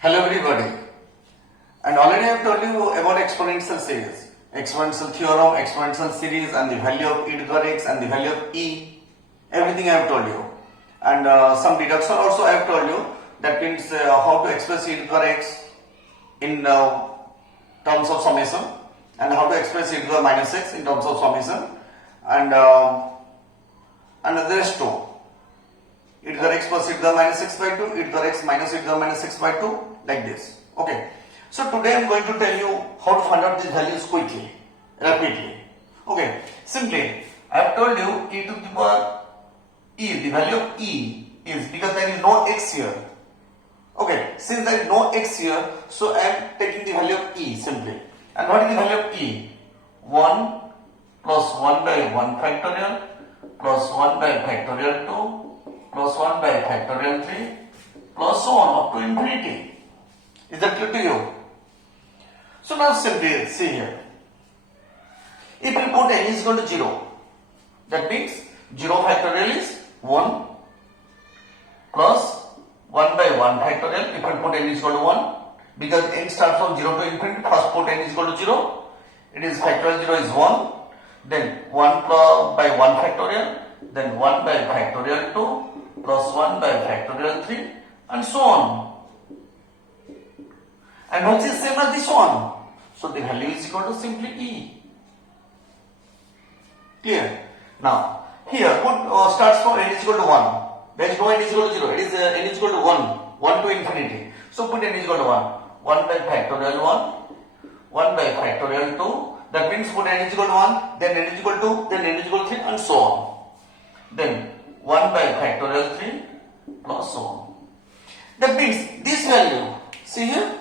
Hello everybody, and already I have told you about exponential series, exponential theorem, exponential series, and the value of e to the power x and the value of e. Everything I have told you, and some deduction also I have told you. That means how to express e to the power x in terms of summation, and how to express e to the power minus x in terms of summation, and the rest too. E to the power x plus e to the power minus x by 2, e to the power x minus e to the power minus x by 2, like this. Okay. So today I am going to tell you how to find out these values quickly, rapidly. Okay. Simply, I have told you e to the power e, the value of e is, because there is no x here. Okay. Since there is no x here, so I am taking the value of e simply. And what is the value of e? 1 plus 1 by 1 factorial plus 1 by factorial 2 plus 1 by factorial 3 plus so on up to infinity. Is that clear to you? So now simply see here. If we put n is equal to 0, that means 0 factorial is 1 plus 1 by 1 factorial. If we put n is equal to 1, because n starts from 0 to infinity, first put n is equal to 0. It is factorial 0 is 1. Then 1 by 1 factorial. Then 1 by factorial 2 plus 1 by factorial 3 and so on. And which is same as this one. So the value is equal to simply e. Clear? Now, here put starts from n is equal to 1. There is no n is equal to 0. It is n is equal to 1 to infinity. So put n is equal to 1 by factorial 1 by factorial 2. That means put n is equal to 1, then n is equal to 2, then n is equal to 3 and so on. Then 1 by factorial 3 plus so on. That means this value, see here,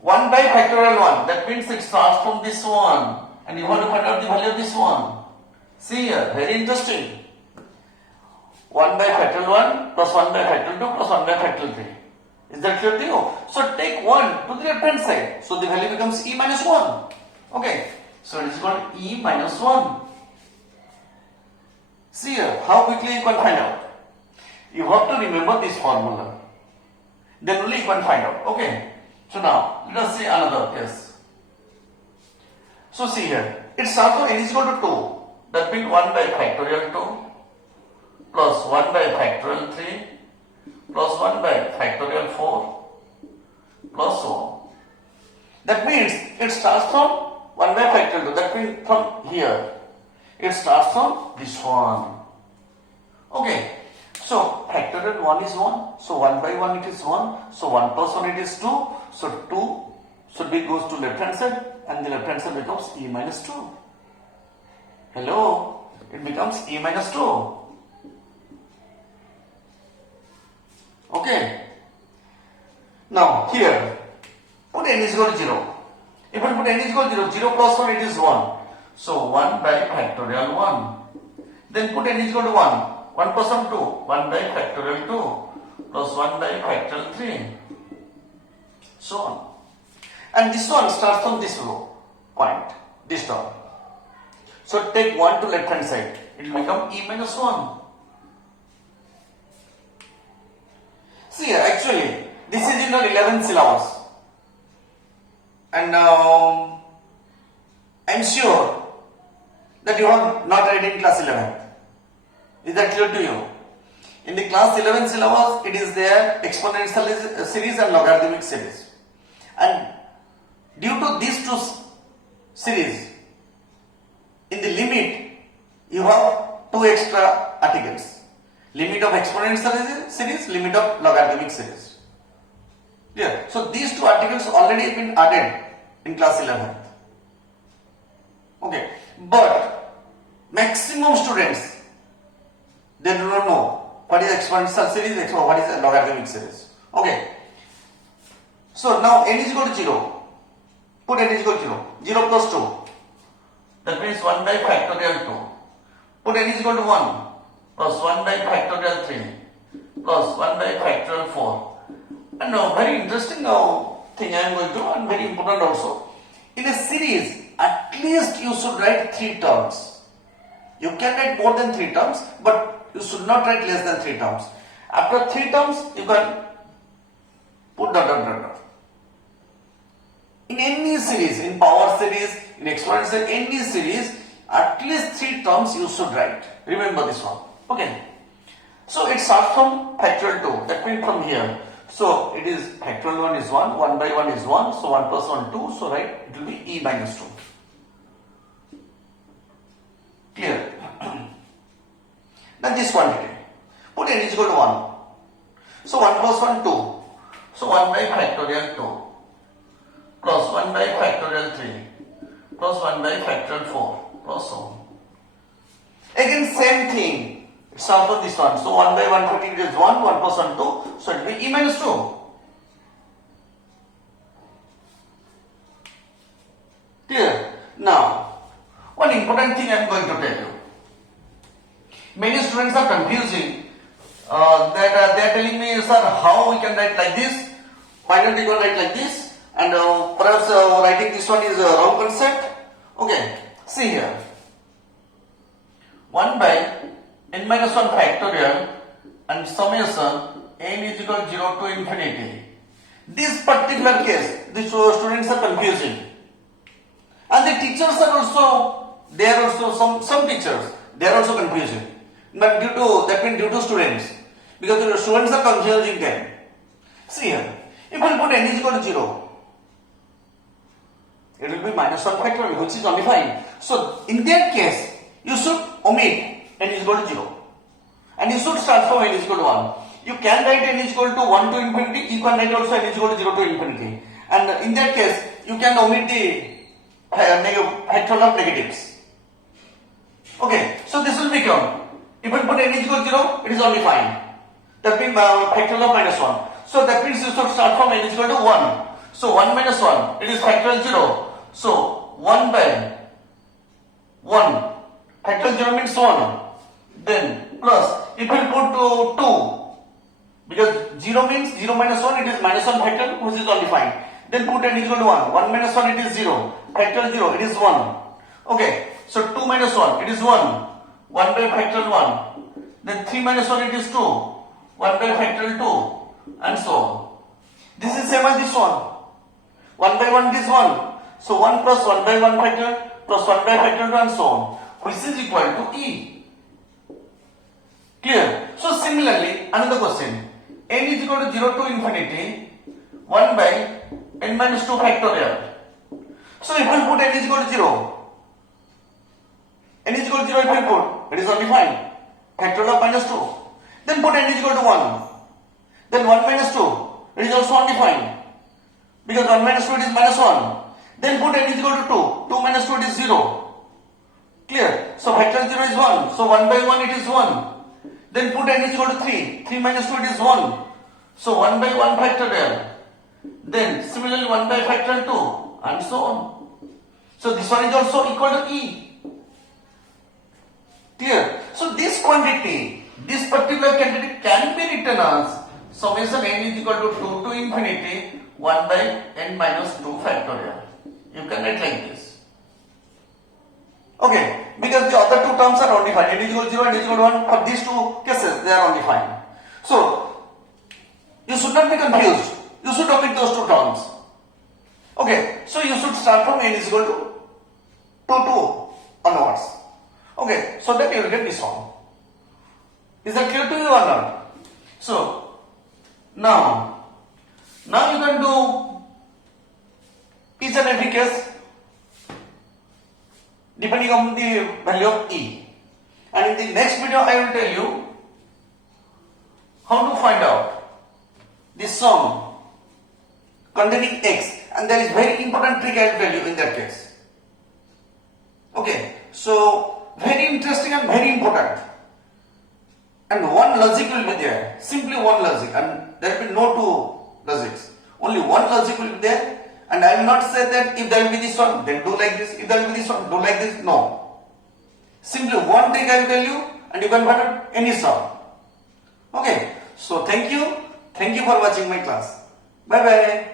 1 by factorial 1, that means it starts from this one and you want to find out the value of this one. See here, very interesting. 1 by factorial 1 plus 1 by factorial 2 plus 1 by factorial 3. Is that clear to you? So take 1 to the left hand side. So the value becomes e minus 1. Okay. So it is called e minus 1. See here, how quickly you can find out. You have to remember this formula. Then only you can find out. Okay. So now, let us see another case. So see here, it starts from n is equal to 2. That means 1 by factorial 2 plus 1 by factorial 3 plus 1 by factorial 4 plus so on. That means it starts from 1 by factorial 2. That means from here. It starts from this one. Okay. So factorial 1 is 1. So 1 by 1 it is 1. So 1 plus 1 it is 2. So 2 should be goes to left hand side and the left hand side becomes e minus 2. Hello. It becomes e minus 2. Okay. Now here put n is equal to 0. If I put n is equal to 0, 0 plus 1 it is 1. So 1 by factorial 1. Then put n is equal to 1. 1 plus 1 2. 1 by factorial 2 plus 1 by factorial 3. So on. And this one starts from this point, this term. So take 1 to left hand side. It will become e minus 1. See actually this is in your 11th syllabus. And I'm sure that you have not read in class 11th. Is that clear to you? In the class 11 syllabus, it is there exponential series and logarithmic series. And due to these two series, in the limit, you have two extra articles. Limit of exponential series, limit of logarithmic series. Yeah. So these two articles already been added in class 11th. Okay. But maximum students, they do not know what is exponential series, what is a logarithmic series. Okay. So now n is equal to 0. Put n is equal to 0. 0 plus 2. That means 1 by factorial 2. Put n is equal to 1 plus 1 by factorial 3 plus 1 by factorial 4. And now very interesting thing I am going to, and very important also. In a series, at least you should write 3 terms. You can write more than 3 terms, but you should not write less than 3 terms. After 3 terms, you can put dot dot dot dot. In any series, in power series, in exponential, any series, at least 3 terms you should write. Remember this one. Okay. So it starts from factorial 2. That means from here. So it is factorial 1 is 1, 1 by 1 is 1, so 1 plus 1 2, so right, it will be e minus 2. Clear? Then this quantity, put n is equal to 1. So 1 plus 1 2. So 1 by factorial 2 plus 1 by factorial 3 plus 1 by factorial 4 plus so on. Again same thing. It's also this one. So 1 by 150 is 1, 1 plus 1 2. So it will be e minus 2. Clear? Now, one important thing I am going to tell you. Many students are confusing that they are telling me, sir, how we can write like this? Why not we can write like this? And perhaps writing this one is a wrong concept. Okay, see here. 1 by n minus 1 factorial and summation n is equal to 0 to infinity. This particular case, the students are confusing. And the teachers are also, they are also, some teachers, they are also confusing. But that means due to students. Because the students are confusing them. See here, if we put n is equal to 0, it will be minus 1 factorial, which is only fine. So in that case, you should omit n is equal to 0. And you should start from n is equal to 1. You can write n is equal to 1 to infinity, you can write also n is equal to 0 to infinity. And in that case, you can omit the factorial of negatives. Okay, so this will become, if we put n is equal to 0, it is only fine. That means factorial of minus 1. So that means you should start from n is equal to 1. So 1 minus 1, it is factorial 0. So 1 by 1, factorial 0 means 1. Then plus, if we put 2, because 0 means 0 minus 1, it is minus 1 factorial, which is only fine. Then put n is equal to 1. 1 minus 1, it is 0. Factorial 0, it is 1. Okay, so 2 minus 1, it is 1. 1 by factorial 1. Then 3 minus 1, it is 2. 1 by factorial 2. And so on. This is same as this one. 1 by 1 is 1. So 1 plus 1 by 1 factorial plus 1 by factorial 2 and so on. Which is equal to e. Clear? So similarly, another question. N is equal to 0 to infinity. 1 by n minus 2 factorial. So if we put n is equal to 0. N is equal to 0 if we put, it is only fine. Factorial of minus 2. Then put n is equal to 1. Then 1 minus 2. It is also only fine. Because 1 minus 2 it is minus 1. Then put n is equal to 2. 2 minus 2 it is 0. Clear? So factorial 0 is 1. So 1 by 1 it is 1. Then put n is equal to 3. 3 minus 2 it is 1. So 1 by 1 factorial. Then similarly 1 by factorial 2 and so on. So this one is also equal to e. Clear? So this quantity, this particular quantity can be written as summation n is equal to 2 to infinity 1 by n minus 2 factorial. You can write like this. Okay, because the other two terms are only fine. N is equal to 0 and n is equal to 1. For these two cases, they are only fine. So, you should not be confused. You should omit those two terms. Okay, so you should start from n is equal to 2 onwards. Okay, so that you will get this one. Is that clear to you or not? So, now you can do each and every case depending on the value of e. And in the next video, I will tell you how to find out the sum containing x, and there is very important trick I will tell you in that case. Okay, so very interesting and very important. And one logic will be there, simply one logic, and there will be no two logics. Only one logic will be there, and I will not say that if there will be this one, then do like this, if there will be this one, do like this. No. Simply one trick I will tell you, and you can find out any sum. Okay, so thank you for watching my class. Bye bye.